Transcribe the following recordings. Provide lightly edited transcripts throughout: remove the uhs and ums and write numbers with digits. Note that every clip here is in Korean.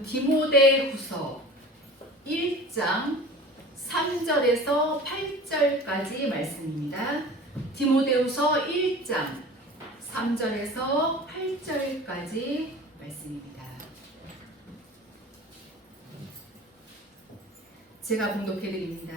본문 디모데후서 1장 3절에서 8절까지 말씀입니다. 디모데후서 1장 3절에서 8절까지 말씀입니다. 제가 봉독해 드립니다.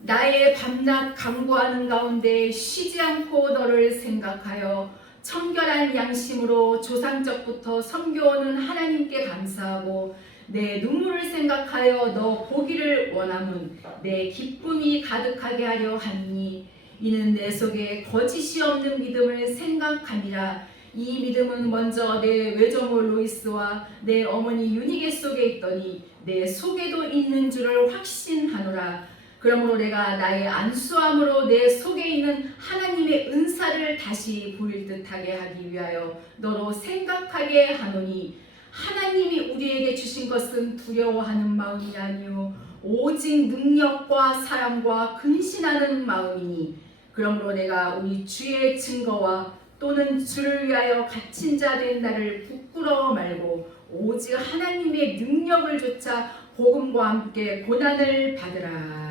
나의 밤낮 강구하는 가운데 쉬지 않고 너를 생각하여 청결한 양심으로 조상적부터 섬겨오는 하나님께 감사하고 내 눈물을 생각하여 너 보기를 원함은 내 기쁨이 가득하게 하려 하니 이는 내 속에 거짓이 없는 믿음을 생각함이라. 이 믿음은 먼저 내 외조모 로이스와 내 어머니 유니게 속에 있더니 내 속에도 있는 줄을 확신하노라. 그러므로 내가 나의 안수함으로 내 속에 있는 하나님의 은사를 다시 보일 듯하게 하기 위하여 너로 생각하게 하노니 하나님이 우리에게 주신 것은 두려워하는 마음이 아니요 오직 능력과 사랑과 근신하는 마음이니. 그러므로 내가 우리 주의 증거와 또는 주를 위하여 갇힌 자 된 나를 부끄러워 말고 오직 하나님의 능력을 조차 복음과 함께 고난을 받으라.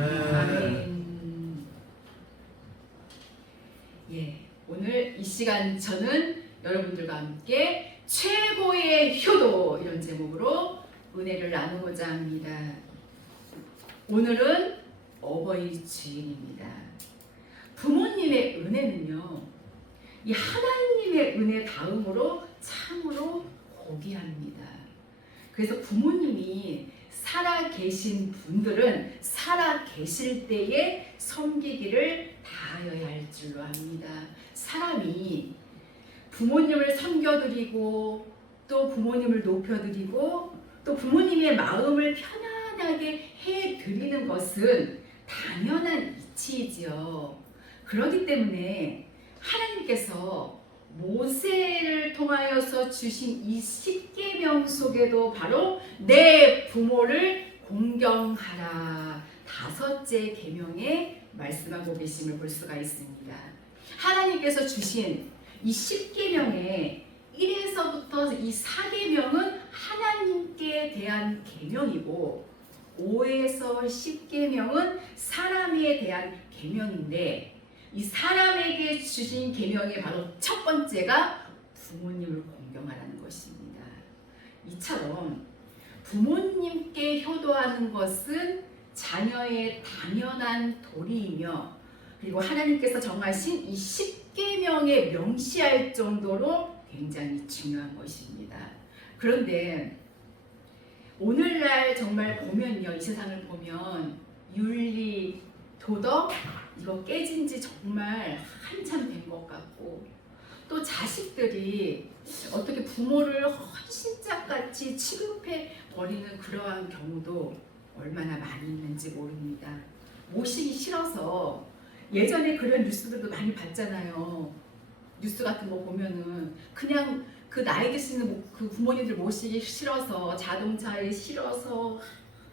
아멘. 예, 오늘 이 시간 저는 여러분들과 함께 최고의 효도 이런 제목으로 은혜를 나누고자 합니다. 오늘은 어버이 주일입니다. 부모님의 은혜는요, 이 하나님의 은혜 다음으로 참으로 고귀합니다. 그래서 부모님이 살아 계신 분들은 살아 계실 때에 섬기기를 다하여야 할 줄로 압니다. 사람이 부모님을 섬겨드리고 또 부모님을 높여드리고 또 부모님의 마음을 편안하게 해드리는 것은 당연한 이치이지요. 그렇기 때문에 하나님께서 모세를 통하여서 주신 이 10계명 속에도 바로 내 부모를 공경하라 5째 계명에 말씀하고 계심을 볼 수가 있습니다. 하나님께서 주신 이 10계명의 1에서부터 이 4계명은 하나님께 대한 계명이고 5에서 10계명은 사람에 대한 계명인데 이 사람에게 주신 계명의 바로 첫 번째가 부모님을 공경하라는 것입니다. 이처럼 부모님께 효도하는 것은 자녀의 당연한 도리이며 그리고 하나님께서 정하신 이 10계명에 명시할 정도로 굉장히 중요한 것입니다. 그런데 오늘날 정말 보면요, 이 세상을 보면 윤리, 도덕 이거 깨진 지 정말 한참 된 것 같고 또 자식들이 어떻게 부모를 헌신짝같이 취급해 버리는 그러한 경우도 얼마나 많이 있는지 모릅니다. 모시기 싫어서 예전에 그런 뉴스들도 많이 봤잖아요. 뉴스 같은 거 보면은 그냥 그 나이 드시는 그 부모님들 모시기 싫어서 자동차에 실어서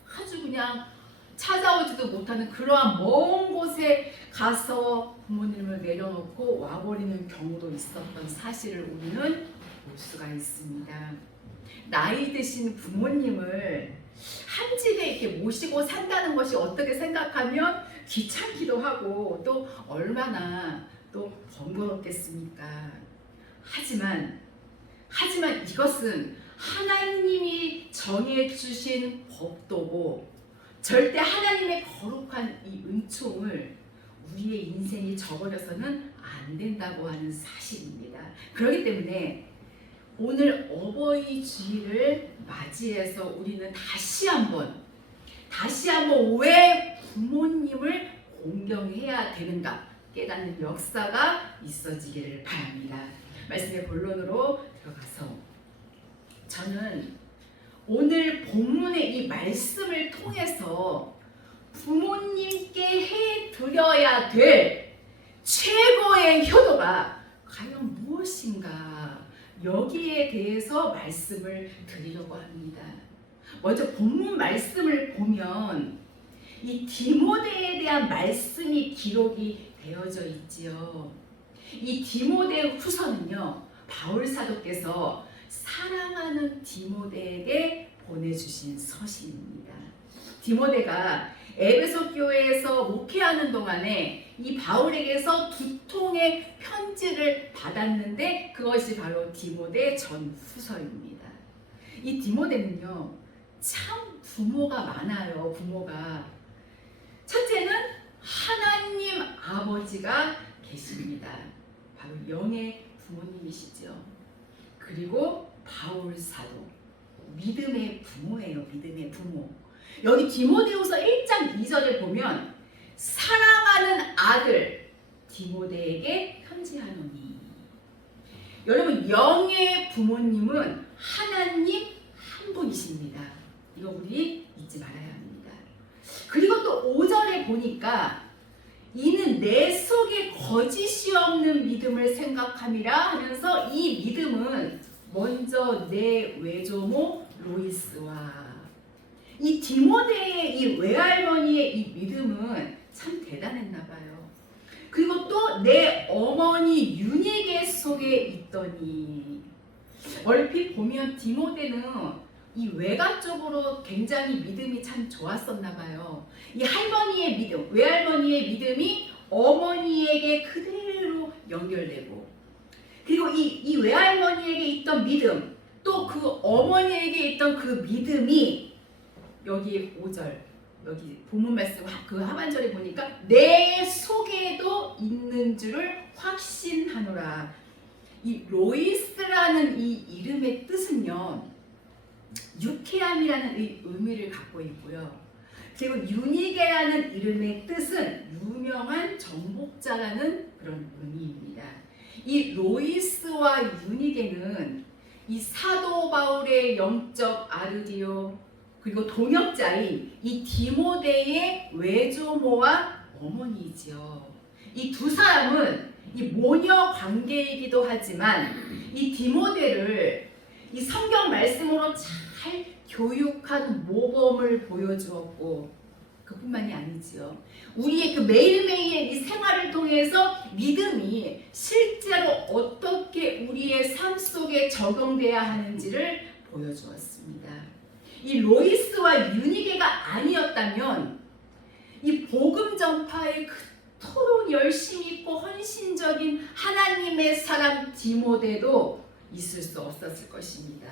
아주 그냥 찾아오지도 못하는 그러한 먼 곳에 가서 부모님을 내려놓고 와버리는 경우도 있었던 사실을 우리는 볼 수가 있습니다. 나이 드신 부모님을 한 집에 이렇게 모시고 산다는 것이 어떻게 생각하면 귀찮기도 하고 또 얼마나 또 번거롭겠습니까? 하지만 이것은 하나님이 정해주신 법도고 절대 하나님의 거룩한 이 은총을 우리의 인생이 저버려서는 안 된다고 하는 사실입니다. 그렇기 때문에 오늘 어버이 주일을 맞이해서 우리는 다시 한번 왜 부모님을 공경해야 되는가 깨닫는 역사가 있어지기를 바랍니다. 말씀의 본론으로 들어가서 저는 오늘 본문의 이 말씀을 통해서 부모님께 해드려야 될 최고의 효도가 과연 무엇인가 여기에 대해서 말씀을 드리려고 합니다. 먼저 본문 말씀을 보면 이 디모데에 대한 말씀이 기록이 되어져 있지요. 이 디모데 후서는요, 바울 사도께서 사랑하는 디모데에게 보내주신 서신입니다. 디모데가 에베소 교회에서 목회하는 동안에 이 바울에게서 2통의 편지를 받았는데 그것이 바로 디모데 전후서입니다. 이 디모데는요, 참 부모가 많아요. 부모가. 첫째는 하나님 아버지가 계십니다. 바로 영의 부모님이시죠. 그리고 바울 사도, 믿음의 부모예요. 믿음의 부모. 여기 디모데후서 1장 2절에 보면 사랑하는 아들 디모데에게 편지하노니. 여러분, 영의 부모님은 하나님 한 분이십니다. 이거 우리 잊지 말아야 합니다. 그리고 또 5절에 보니까 이는 내 속에 거짓이 없는 믿음을 생각함이라 하면서 이 믿음은 먼저 내 외조모 로이스와 이 디모데의 이 외할머니의 이 믿음은 참 대단했나 봐요. 그리고 또 내 어머니 유니게 속에 있더니. 얼핏 보면 디모데는 이 외가 쪽으로 굉장히 믿음이 참 좋았었나 봐요. 이 할머니의 믿음, 외할머니의 믿음이 어머니에게 그대로 연결되고, 그리고 이 외할머니에게 있던 믿음, 또 그 어머니에게 있던 그 믿음이 여기 5절, 여기 본문 말씀 그 하반절에 보니까 내 속에도 있는 줄을 확신하노라. 이 로이스라는 이 이름의 뜻은요, 유쾌함이라는 이 의미를 갖고 있고요. 그리고 유니게라는 이름의 뜻은 유명한 정복자라는 그런 의미입니다. 이 로이스와 유니게는 이 사도 바울의 영적 아르디오, 그리고 동역자인 이 디모데의 외조모와 어머니이지요. 이 두 사람은 이 모녀 관계이기도 하지만 이 디모데를 이 성경 말씀으로 잘 교육한 모범을 보여주었고, 그뿐만이 아니지요. 우리의 그 매일매일의 이 생활을 통해서 믿음이 실제로 어떻게 우리의 삶 속에 적용돼야 하는지를 보여주었습니다. 이 로이스와 유니게가 아니었다면 이 복음 전파에 그토록 열심히 있고 헌신적인 하나님의 사람 디모데도 있을 수 없었을 것입니다.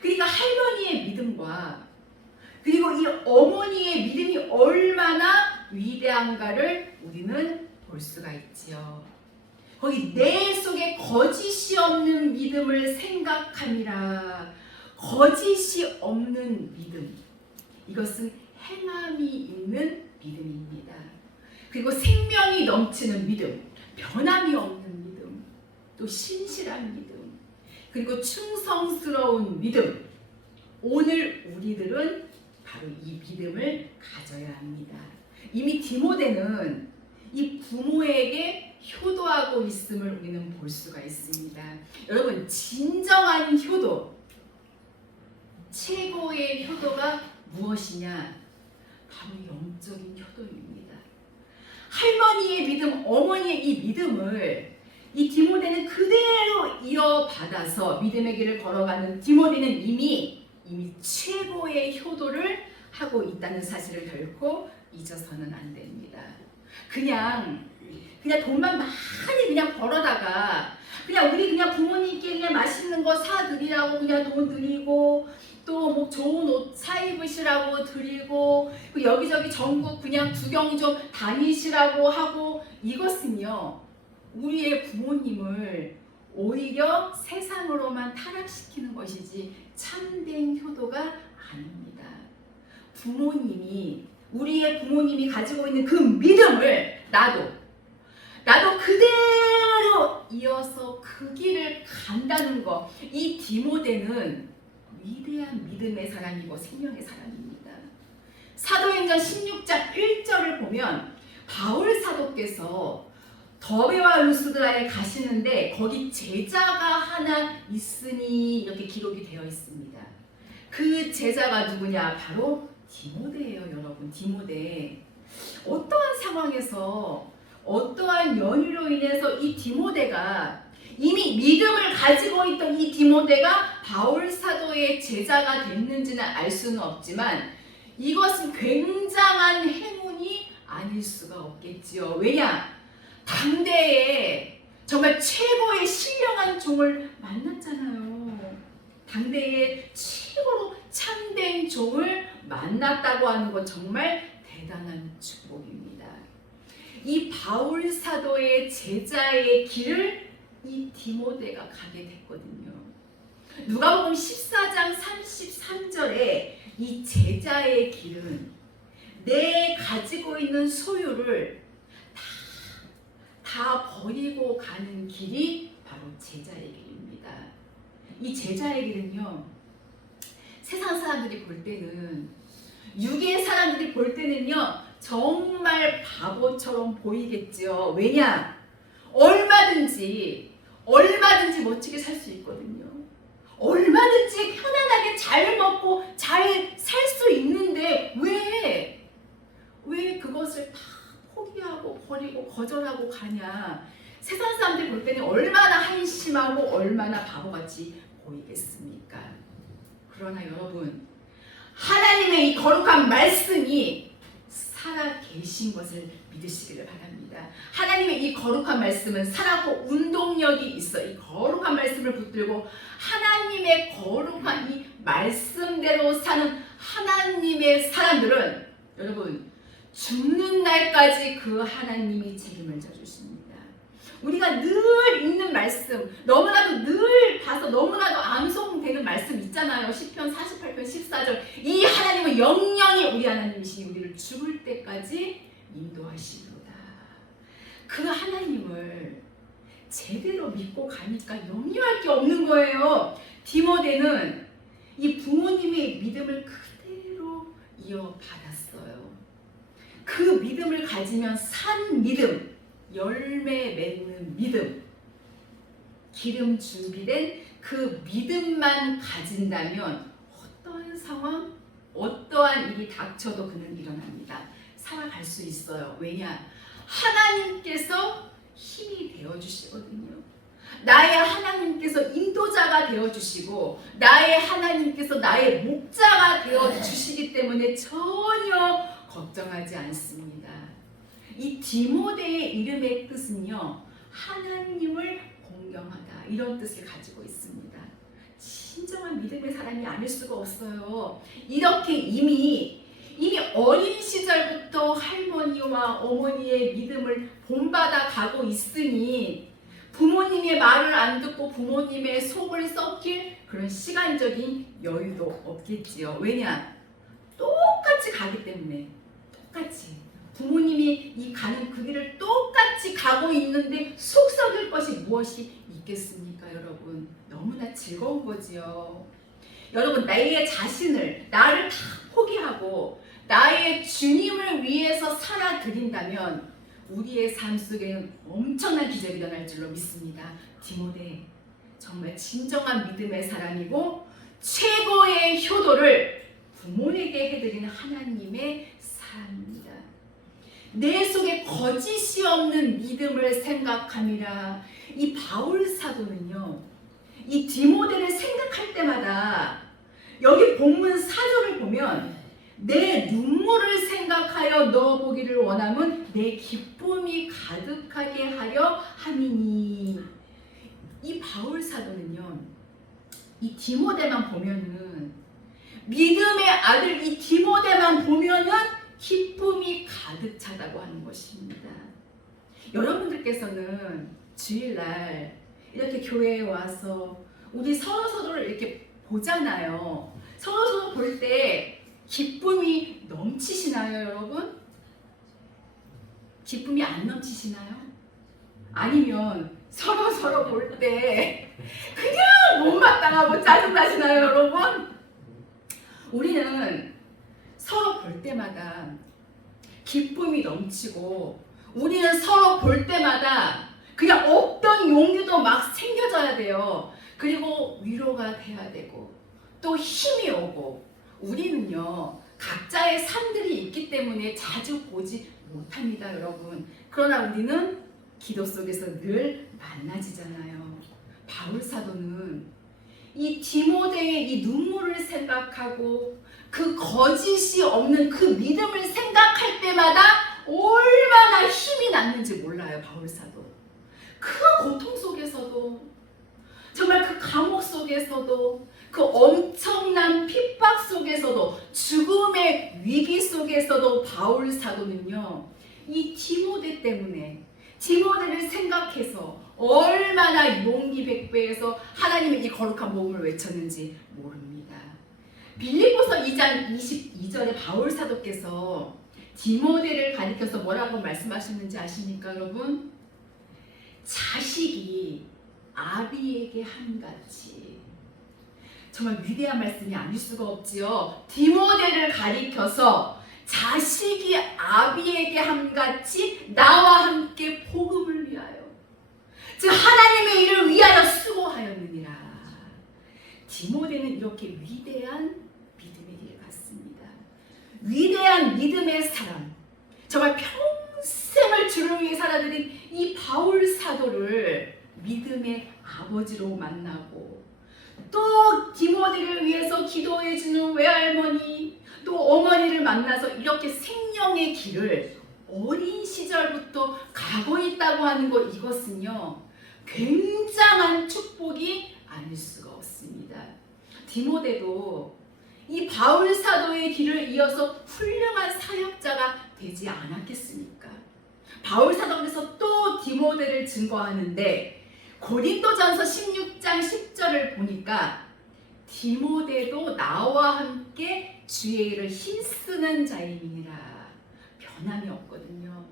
그러니까 할머니의 믿음과 그리고 이 어머니의 믿음이 얼마나 위대한가를 우리는 볼 수가 있지요. 거기 내 속에 거짓이 없는 믿음을 생각함이라. 거짓이 없는 믿음, 이것은 행함이 있는 믿음입니다. 그리고 생명이 넘치는 믿음, 변함이 없는 믿음, 또 신실한 믿음, 그리고 충성스러운 믿음. 오늘 우리들은 바로 이 믿음을 가져야 합니다. 이미 디모데는 이 부모에게 효도하고 있음을 우리는 볼 수가 있습니다. 여러분, 진정한 효도, 최고의 효도가 무엇이냐? 바로 영적인 효도입니다. 할머니의 믿음, 어머니의 이 믿음을 이 디모데는 그대로 이어받아서 믿음의 길을 걸어가는 디모데는 이미 최고의 효도를 하고 있다는 사실을 결코 잊어서는 안 됩니다. 그냥 돈만 많이 그냥 벌어다가 그냥 우리 그냥 부모님께 그냥 맛있는 거 사드리라고 그냥 돈 드리고, 또 뭐 좋은 옷 사입으시라고 드리고, 여기저기 전국 그냥 구경 좀 다니시라고 하고, 이것은요 우리의 부모님을 오히려 세상으로만 타락시키는 것이지 참된 효도가 아닙니다. 우리의 부모님이 가지고 있는 그 믿음을 나도 그대로 이어서 그 길을 간다는 거, 이 디모데는 위대한 믿음의 사람이고 생명의 사람입니다. 사도행전 16장 1절을 보면 바울 사도께서 더베와 루스드라에 가시는데 거기 제자가 하나 있으니 이렇게 기록이 되어 있습니다. 그 제자가 누구냐? 바로 디모데예요, 여러분. 디모데. 어떠한 상황에서 어떠한 연유로 인해서 이 디모데가 이미 믿음을 가지고 있던 이 디모데가 바울 사도의 제자가 됐는지는 알 수는 없지만 이것은 굉장한 행운이 아닐 수가 없겠지요. 왜냐? 당대에 정말 최고의 신령한 종을 만났잖아요. 당대에 최고로 참된 종을 만났다고 하는 건 정말 대단한 축복입니다. 이 바울 사도의 제자의 길을 이 디모데가 가게 됐거든요. 누가복음 14장 33절에 이 제자의 길은 내 가지고 있는 소유를 다 버리고 가는 길이 바로 제자의 길입니다. 이 제자의 길은요, 세상 사람들이 볼 때는, 육의 사람들이 볼 때는요 정말 바보처럼 보이겠죠. 왜냐? 얼마든지 멋지게 살 수 있거든요. 얼마든지 편안하게 잘 먹고 잘 살 수 있는데 왜 그것을 다 포기하고 버리고 거절하고 가냐? 세상 사람들이 볼 때는 얼마나 한심하고 얼마나 바보같이 보이겠습니까? 그러나 여러분, 하나님의 이 거룩한 말씀이 살아 계신 것을 믿으시기를 바랍니다. 하나님의 이 거룩한 말씀은 살아고 운동력이 있어. 이 거룩한 말씀을 붙들고 하나님의 거룩한 이 말씀대로 사는 하나님의 사람들은 여러분 죽는 날까지 그 하나님이 책임을 져주십니다. 우리가 늘 읽는 말씀, 너무나도 늘 봐서 너무나도 암송되는 말씀 있잖아요. 시편 48편 14절. 이 하나님은 영영이 우리 하나님이시니 우리를 죽을 때까지 인도하시리로다. 그 하나님을 제대로 믿고 가니까 염려할 게 없는 거예요. 디모데는 이 부모님의 믿음을 그대로 이어받았어요. 그 믿음을 가지면 산 믿음, 열매 맺는 믿음, 기름 준비된 그 믿음만 가진다면 어떠한 상황, 어떠한 일이 닥쳐도 그는 일어납니다. 살아갈 수 있어요. 왜냐? 하나님께서 힘이 되어주시거든요. 나의 하나님께서 인도자가 되어주시고 나의 하나님께서 나의 목자가 되어주시기 때문에 전혀 걱정하지 않습니다. 이 디모데의 이름의 뜻은요, 하나님을 공경하다, 이런 뜻을 가지고 있습니다. 진정한 믿음의 사람이 아닐 수가 없어요. 이렇게 이미 어린 시절부터 할머니와 어머니의 믿음을 본받아 가고 있으니 부모님의 말을 안 듣고 부모님의 속을 썩힐 그런 시간적인 여유도 없겠지요. 왜냐? 똑같이 가기 때문에. 똑같이 부모님이 이 가는 그 길을 똑같이 가고 있는데 속 썩일 것이 무엇이 있겠습니까? 여러분, 너무나 즐거운 거지요. 여러분, 나의 자신을, 나를 다 포기하고 나의 주님을 위해서 살아드린다면 우리의 삶 속에는 엄청난 기적이 일어날 줄로 믿습니다. 디모데, 정말 진정한 믿음의 사람이고 최고의 효도를 부모에게 해드리는 하나님의 사람입니다. 내 속에 거짓이 없는 믿음을 생각함이라. 이 바울 사도는요, 이 디모데를 생각할 때마다 여기 본문 4절을 보면 내 눈물을 생각하여 넣어보기를 원함은 내 기쁨이 가득하게 하려 함이니. 이 바울 사도는요, 이 디모데만 보면은, 믿음의 아들 이 디모데만 보면은 기쁨이 가득 차다고 하는 것입니다. 여러분들께서는 주일날 이렇게 교회에 와서 우리 서로서로를 이렇게 보잖아요. 서로서로 볼 때 기쁨이 넘치시나요, 여러분? 기쁨이 안 넘치시나요? 아니면 서로서로 볼 때 그냥 못마땅하고 짜증나시나요, 여러분? 우리는 서로 볼 때마다 기쁨이 넘치고 우리는 서로 볼 때마다 그냥 없던 용기도 막 생겨져야 돼요. 그리고 위로가 돼야 되고 또 힘이 오고. 우리는요, 각자의 삶들이 있기 때문에 자주 보지 못합니다, 여러분. 그러나 우리는 기도 속에서 늘 만나지잖아요. 바울 사도는 이 디모데의 이 눈물을 생각하고 그 거짓이 없는 그 믿음을 생각할 때마다 얼마나 힘이 났는지 몰라요. 바울 사도. 그 고통 속에서도, 정말 그 감옥 속에서도, 그 엄청난 핍박 속에서도, 죽음의 위기 속에서도 바울 사도는요, 이 디모데 때문에, 디모데를 생각해서 얼마나 용기 백배해서 하나님의 이 거룩한 복음을 외쳤는지 모릅니다. 빌립보서 2장 22절에 바울 사도께서 디모데를 가리켜서 뭐라고 말씀하셨는지 아십니까, 여러분? 자식이 아비에게 한같이. 정말 위대한 말씀이 아닐 수가 없지요. 디모데를 가리켜서 자식이 아비에게 한같이 나와 함께 복음을 위하여, 즉 하나님의 일을 위하여 수고하였느니라. 디모데는 이렇게 위대한 믿음의 길을 갔습니다. 위대한 믿음의 사람, 정말 평생을 주를 위해 살아드린 이 바울 사도를 믿음의 아버지로 만나고, 또 디모데를 위해서 기도해주는 외할머니, 또 어머니를 만나서 이렇게 생명의 길을 어린 시절부터 가고 있다고 하는 것, 이것은요 굉장한 축복이 아닐 수가 없습니다. 디모데도 이 바울 사도의 길을 이어서 훌륭한 사역자가 되지 않았겠습니까? 바울 사도께서 또 디모데를 증거하는데, 고린도전서 16장 10절을 보니까 디모데도 나와 함께 주의 일을 힘쓰는 자임이니라. 변함이 없거든요.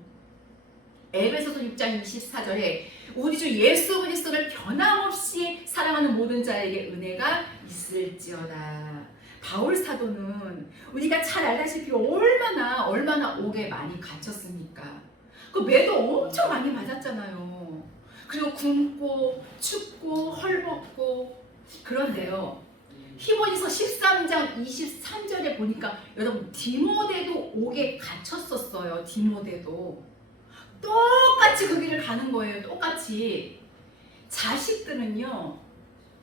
에베소서 6장 24절에 우리 주 예수 그리스도를 변함없이 사랑하는 모든 자에게 은혜가 있을지어다. 바울 사도는 우리가 잘 알다시피 얼마나 옥에 많이 갇혔습니까? 그 매도 엄청 많이 맞았잖아요. 그리고 굶고 춥고 헐벗고. 그런데요, 히브리서 13장 23절에 보니까 여러분, 디모데도 옥에 갇혔었어요. 디모데도 똑같이 그 길을 가는 거예요. 똑같이. 자식들은요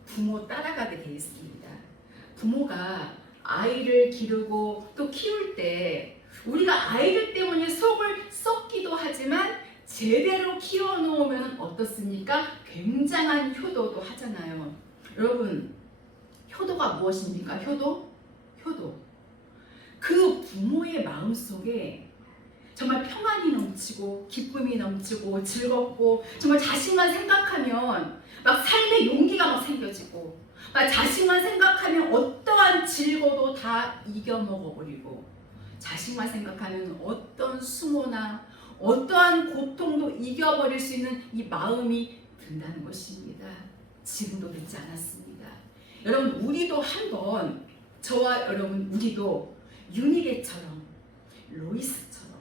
부모 따라가게 돼 있습니다. 부모가 아이를 기르고 또 키울 때 우리가 아이들 때문에 속을 썩기도 하지만 제대로 키워놓으면 어떻습니까? 굉장한 효도도 하잖아요. 여러분, 효도가 무엇입니까? 효도. 그 부모의 마음속에 정말 평안이 넘치고 기쁨이 넘치고 즐겁고, 정말 자식만 생각하면 막 삶의 용기가 막 생겨지고, 막 자식만 생각하면 어떠한 질고도 다 이겨먹어버리고, 자식만 생각하면 어떤 수모나 어떠한 고통도 이겨버릴 수 있는 이 마음이 든다는 것입니다. 지금도 늦지 않았습니다. 여러분, 우리도 한번, 저와 여러분 우리도 유니게처럼, 로이스처럼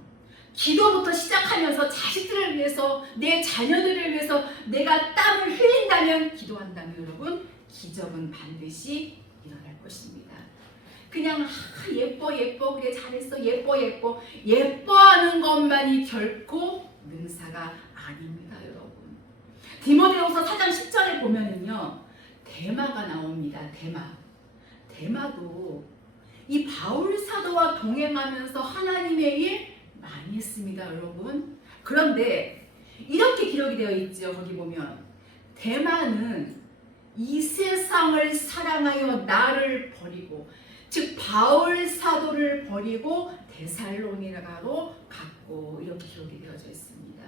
기도부터 시작하면서 자식들을 위해서, 내 자녀들을 위해서 내가 땀을 흘린다면, 기도한다면 여러분, 기적은 반드시 일어날 것입니다. 그냥 예뻐 그래 잘했어 예뻐하는 것만이 결코 능사가 아닙니다. 여러분, 디모데후서 4장 10절에 보면은요 데마가 나옵니다. 데마도 이 바울 사도와 동행하면서 하나님의 일 많이 했습니다. 여러분, 그런데 이렇게 기록이 되어 있죠. 거기 보면 데마는 이 세상을 사랑하여 나를 버리고, 즉 바울 사도를 버리고 데살로니가로 갔고, 이렇게 기록이 되어져 있습니다.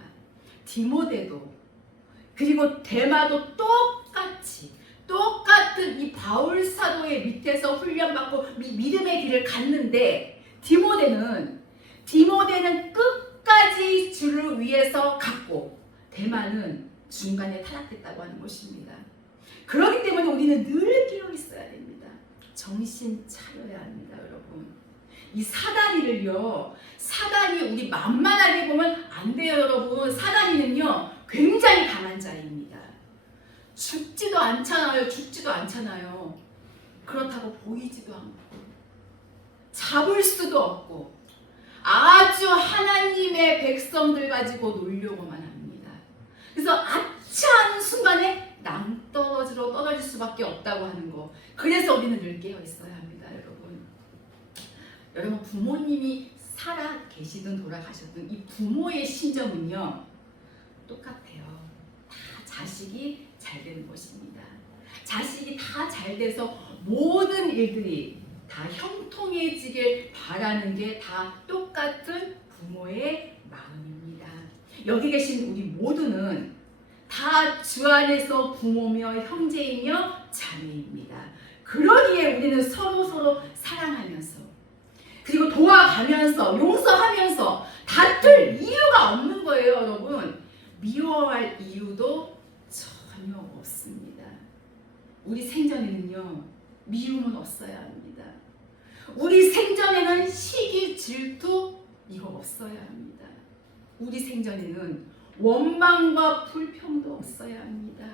디모데도 그리고 데마도 똑같은 이 바울 사도의 밑에서 훈련받고 믿음의 길을 갔는데, 디모데는 끝까지 주를 위해서 갔고, 데마는 중간에 타락됐다고 하는 것입니다. 그렇기 때문에 우리는 늘 깨어 있어야 됩니다. 정신 차려야 합니다. 여러분, 이 사단이 우리 만만하게 보면 안 돼요. 여러분, 사단이는요 굉장히 강한 자입니다. 죽지도 않잖아요. 그렇다고 보이지도 않고 잡을 수도 없고, 아주 하나님의 백성들 가지고 놀려고만 합니다. 그래서 아차하는 순간에 낭떠러지로 떨어질 수밖에 없다고 하는 거. 그래서 우리는 늘 깨어 있어야 합니다, 여러분. 여러분, 부모님이 살아 계시든 돌아가셨든 이 부모의 심정은요 똑같아요. 다 자식이 잘 되는 것입니다. 자식이 다 잘 돼서 모든 일들이 다 형통해지길 바라는 게 다 똑같은 부모의 마음입니다. 여기 계신 우리 모두는 다 주 안에서 부모며 형제이며 자매입니다. 그러기에 우리는 서로 사랑하면서 그리고 도와가면서 용서하면서 다툴 이유가 없는 거예요, 여러분. 미워할 이유도 전혀 없습니다. 우리 생전에는요 미움은 없어야 합니다. 우리 생전에는 시기 질투 이거 없어야 합니다. 우리 생전에는 원망과 불평도 없어야 합니다.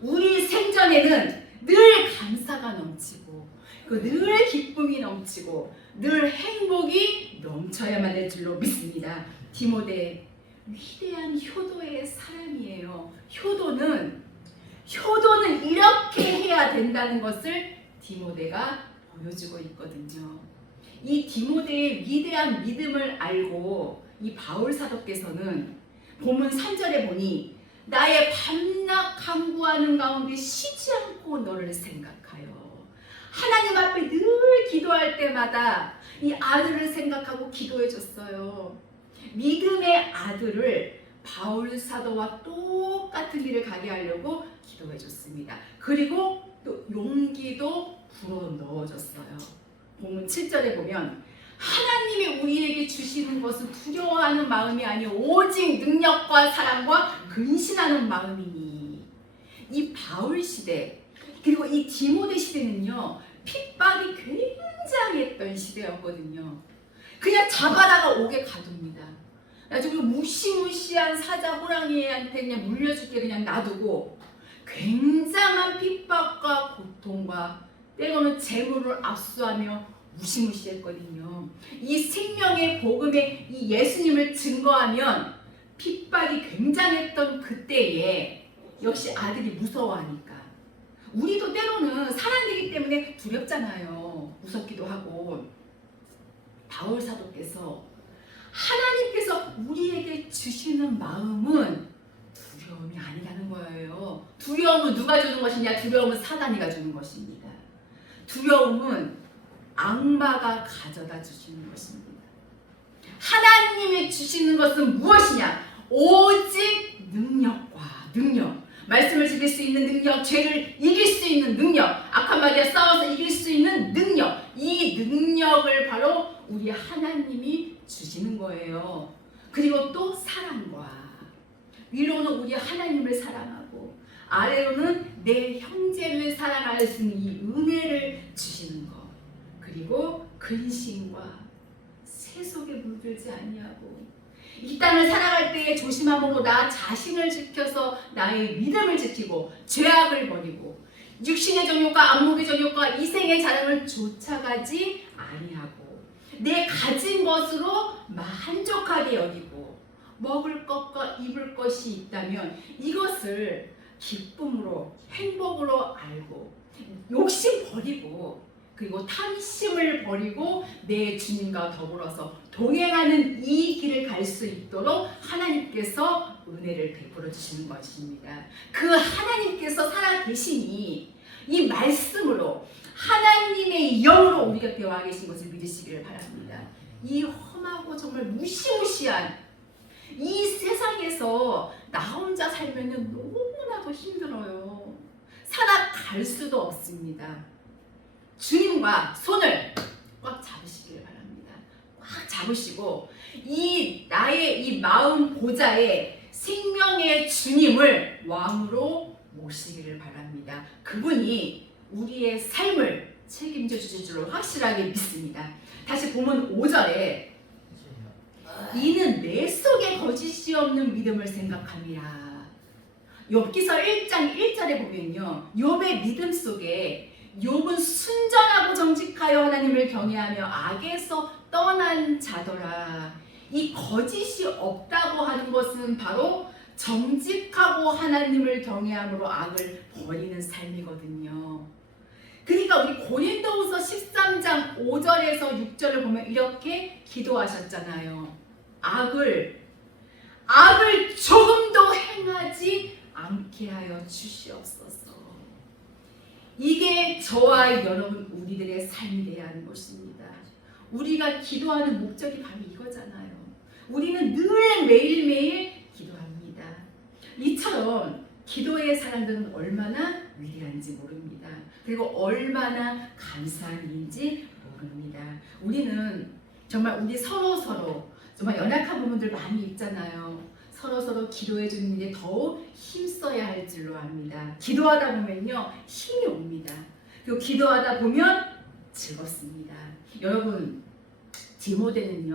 우리 생전에는 늘 감사가 넘치고 늘 기쁨이 넘치고 늘 행복이 넘쳐야만 될 줄로 믿습니다. 디모데 위대한 효도의 사람이에요. 효도는 이렇게 해야 된다는 것을 디모데가 보여주고 있거든요. 이 디모데의 위대한 믿음을 알고 이 바울 사도께서는 본문 3절에 보니 나의 밤낮 간구하는 가운데 쉬지 않고 너를 생각하여. 하나님 앞에 늘 기도할 때마다 이 아들을 생각하고 기도해 줬어요. 믿음의 아들을 바울 사도와 똑같은 길을 가게 하려고 기도해 줬습니다. 그리고 또 용기도 불어 넣어줬어요. 본문 7절에 보면 하나님이 우리에게 주시는 것은 두려워하는 마음이 아니요 오직 능력과 사랑과 근신하는 마음이니. 이 바울 시대 그리고 이 디모데 시대는요 핍박이 굉장했던 시대였거든요. 그냥 잡아다가 옥에 가둡니다. 나중에 무시무시한 사자 호랑이한테 그냥 물려줄게 그냥 놔두고 굉장한 핍박과 고통과 때로는 재물을 압수하며 무시무시했거든요. 이 생명의 복음에 이 예수님을 증거하면 핍박이 굉장했던 그때에 역시 아들이 무서워하니까 우리도 때로는 사람이기 때문에 두렵잖아요. 무섭기도 하고. 바울 사도께서 하나님께서 우리에게 주시는 마음은 두려움이 아니라는 거예요. 두려움은 누가 주는 것이냐? 두려움은 사단이가 주는 것입니다. 두려움은 악마가 가져다 주시는 것입니다. 하나님이 주시는 것은 무엇이냐? 오직 능력과 능력. 말씀을 지킬 수 있는 능력, 죄를 이길 수 있는 능력, 악한 마귀와 싸워서 이길 수 있는 능력. 이 능력을 바로 우리 하나님이 주시는 거예요. 그리고 또 사랑과 위로는 우리 하나님을 사랑하고 아래로는 내 형제를 사랑할 수 있는 이 은혜를 주시는 것. 그리고 근심과 세속에 물들지 아니하고 이 땅을 살아갈 때에 조심함으로 나 자신을 지켜서 나의 믿음을 지키고 죄악을 버리고 육신의 정욕과 안목의 정욕과 이생의 자랑을 쫓아가지 아니하고 내 가진 것으로 만족하게 여기고 먹을 것과 입을 것이 있다면 이것을 기쁨으로 행복으로 알고 욕심 버리고 그리고 탐심을 버리고 내 주님과 더불어서 동행하는 이 길을 갈 수 있도록 하나님께서 은혜를 베풀어 주시는 것입니다. 그 하나님께서 살아계시니 이 말씀으로 하나님의 영으로 우리 곁에 와 계신 것을 믿으시기를 바랍니다. 이 험하고 정말 무시무시한 이 세상에서 나 혼자 살면 너무나도 힘들어요. 살아갈 수도 없습니다. 주님과 손을 꽉 잡으시길 바랍니다. 꽉 잡으시고 이 나의 이 마음 보좌에 생명의 주님을 왕으로 모시기를 바랍니다. 그분이 우리의 삶을 책임져 주실 줄로 확실하게 믿습니다. 다시 보면 5절에 이는 내 속에 거짓이 없는 믿음을 생각함이라. 욥기서 1장 1절에 보면요 욥의 믿음 속에 욥은 순전하고 정직하여 하나님을 경외하며 악에서 떠난 자더라. 이 거짓이 없다고 하는 것은 바로 정직하고 하나님을 경외함으로 악을 버리는 삶이거든요. 그러니까 우리 고린도후서 13장 5절에서 6절을 보면 이렇게 기도하셨잖아요. 악을 조금도 행하지 않게 하여 주시옵소서. 이게 저와 여러분 우리들의 삶이 되어야 하는 것입니다. 우리가 기도하는 목적이 바로 이거잖아요. 우리는 늘 매일매일 기도합니다. 이처럼 기도의 사람들은 얼마나 위대한지 모릅니다. 그리고 얼마나 감사한 일인지 모릅니다. 우리는 정말 우리 서로 정말 연약한 부분들 많이 있잖아요. 서로 기도해 주는 일에 더욱 힘써야 할 줄로 압니다. 기도하다 보면요 힘이 옵니다. 그리고 기도하다 보면 즐겁습니다. 여러분 디모데는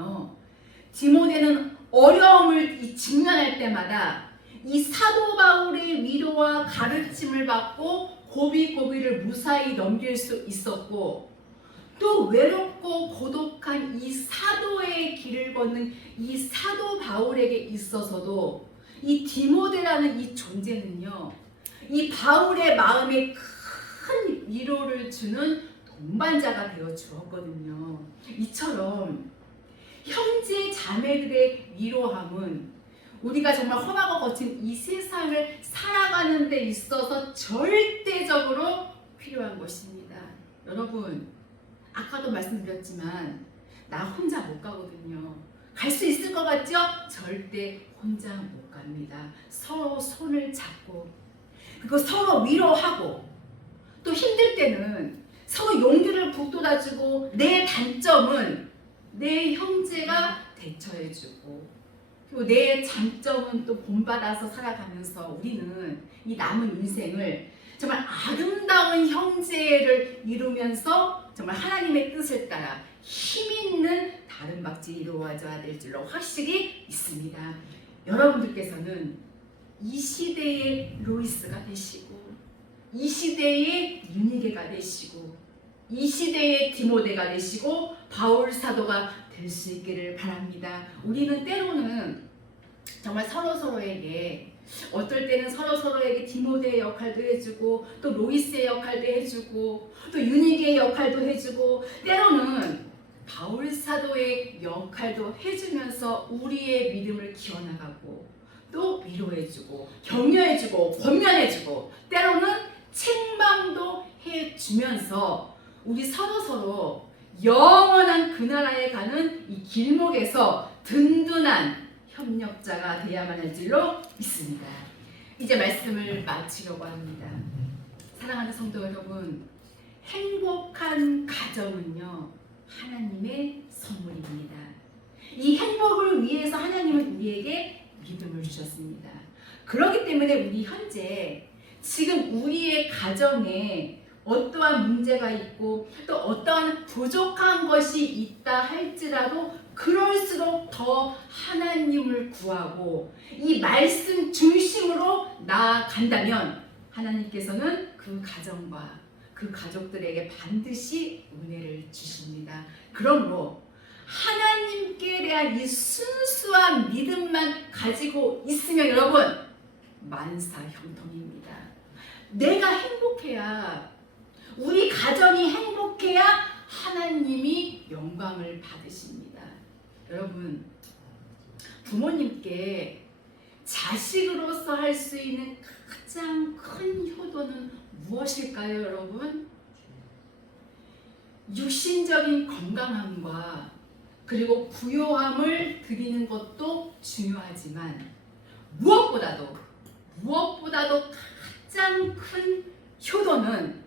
어려움을 직면할 때마다 이 사도 바울의 위로와 가르침을 받고 고비를 무사히 넘길 수 있었고, 또 외롭고 고독한 이 사도의 길을 걷는 이 사도 바울에게 있어서도 이 디모데라는 이 존재는요, 이 바울의 마음에 큰 위로를 주는 동반자가 되어 주었거든요. 이처럼 형제 자매들의 위로함은 우리가 정말 험하고 거친 이 세상을 살아가는 데 있어서 절대적으로 필요한 것입니다. 여러분, 아까도 말씀드렸지만 나 혼자 못 가거든요. 갈 수 있을 것 같죠? 절대 혼자 못 갑니다. 서로 손을 잡고, 그리고 서로 위로하고, 또 힘들 때는 서로 용기를 북돋아주고, 내 단점은 내 형제가 대처해주고, 그리고 내 장점은 또 본받아서 살아가면서 우리는 이 남은 인생을 정말 아름다운 형제를 이루면서 정말 하나님의 뜻을 따라 힘있는 다른 박지 이루어져야 될 줄로 확실히 있습니다. 여러분들께서는 이 시대의 로이스가 되시고, 이 시대의 유니게가 되시고, 이 시대의 디모데가 되시고 바울 사도가 될 수 있기를 바랍니다. 우리는 때로는 정말 서로에게, 어떨 때는 서로에게 디모데의 역할도 해주고, 또 로이스의 역할도 해주고, 또 유니게의 역할도 해주고, 때로는 바울 사도의 역할도 해주면서 우리의 믿음을 키워나가고, 또 위로해주고, 격려해주고, 권면해주고, 때로는 책망도 해주면서 우리 서로 영원한 그 나라에 가는 이 길목에서 든든한 협력자가 되어야만 할 줄로 믿습니다. 이제 말씀을 마치려고 합니다. 사랑하는 성도 여러분, 행복한 가정은요 하나님의 선물입니다. 이 행복을 위해서 하나님은 우리에게 믿음을 주셨습니다. 그렇기 때문에 우리 현재 지금 우리의 가정에 어떠한 문제가 있고 또 어떠한 부족한 것이 있다 할지라도 그럴수록 더 하나님을 구하고 이 말씀 중심으로 나아간다면 하나님께서는 그 가정과 그 가족들에게 반드시 은혜를 주십니다. 그러므로 하나님께 대한 이 순수한 믿음만 가지고 있으면 여러분 만사형통입니다. 내가 행복해야, 우리 가정이 행복해야 하나님이 영광을 받으십니다. 여러분, 부모님께 자식으로서 할 수 있는 가장 큰 효도는 무엇일까요, 여러분? 육신적인 건강함과 그리고 부요함을 드리는 것도 중요하지만 무엇보다도 가장 큰 효도는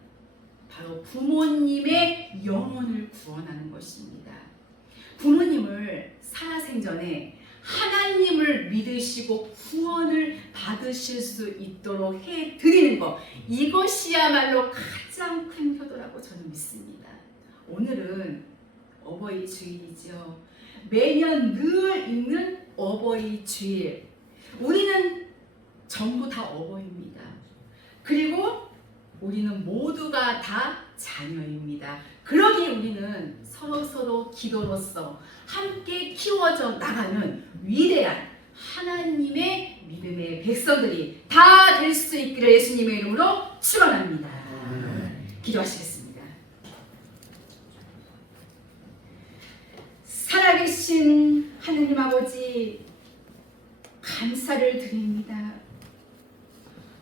바로 부모님의 영혼을 구원하는 것입니다. 부모님을 살아생전에 하나님을 믿으시고 구원을 받으실 수 있도록 해드리는 것, 이것이야말로 가장 큰 효도라고 저는 믿습니다. 오늘은 어버이 주일이죠. 매년 늘 있는 어버이 주일. 우리는 전부 다 어버이입니다. 그리고 우리는 모두가 다 자녀입니다. 그러기에 우리는 서로 기도로서 함께 키워져 나가는 위대한 하나님의 믿음의 백성들이 다 될 수 있기를 예수님의 이름으로 축원합니다. 기도하시겠습니다. 살아계신 하느님 아버지, 감사를 드립니다.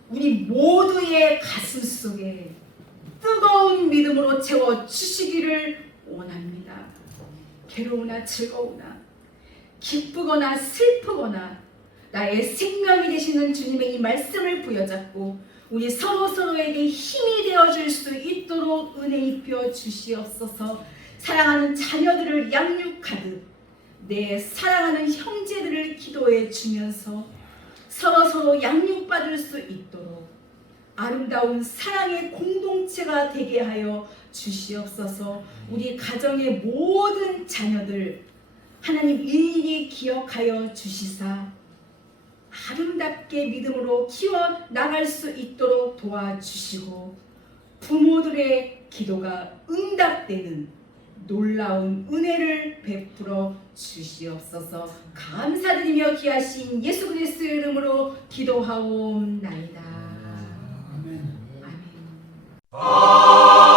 우리 모두의 가슴 속에 뜨거운 믿음으로 채워주시기를 원합니다. 괴로우나 즐거우나 기쁘거나 슬프거나 나의 생명이 되시는 주님의 이 말씀을 부여잡고 우리 서로에게 힘이 되어줄 수 있도록 은혜 입혀 주시옵소서. 사랑하는 자녀들을 양육하듯 내 사랑하는 형제들을 기도해 주면서 서로 양육받을 수 있도록 아름다운 사랑의 공동체가 되게 하여 주시옵소서. 우리 가정의 모든 자녀들 하나님 일일이 기억하여 주시사 아름답게 믿음으로 키워나갈 수 있도록 도와주시고 부모들의 기도가 응답되는 놀라운 은혜를 베풀어 주시옵소서. 감사드리며 귀하신 예수 그리스도의 이름으로 기도하옵나이다. 아멘. 아멘.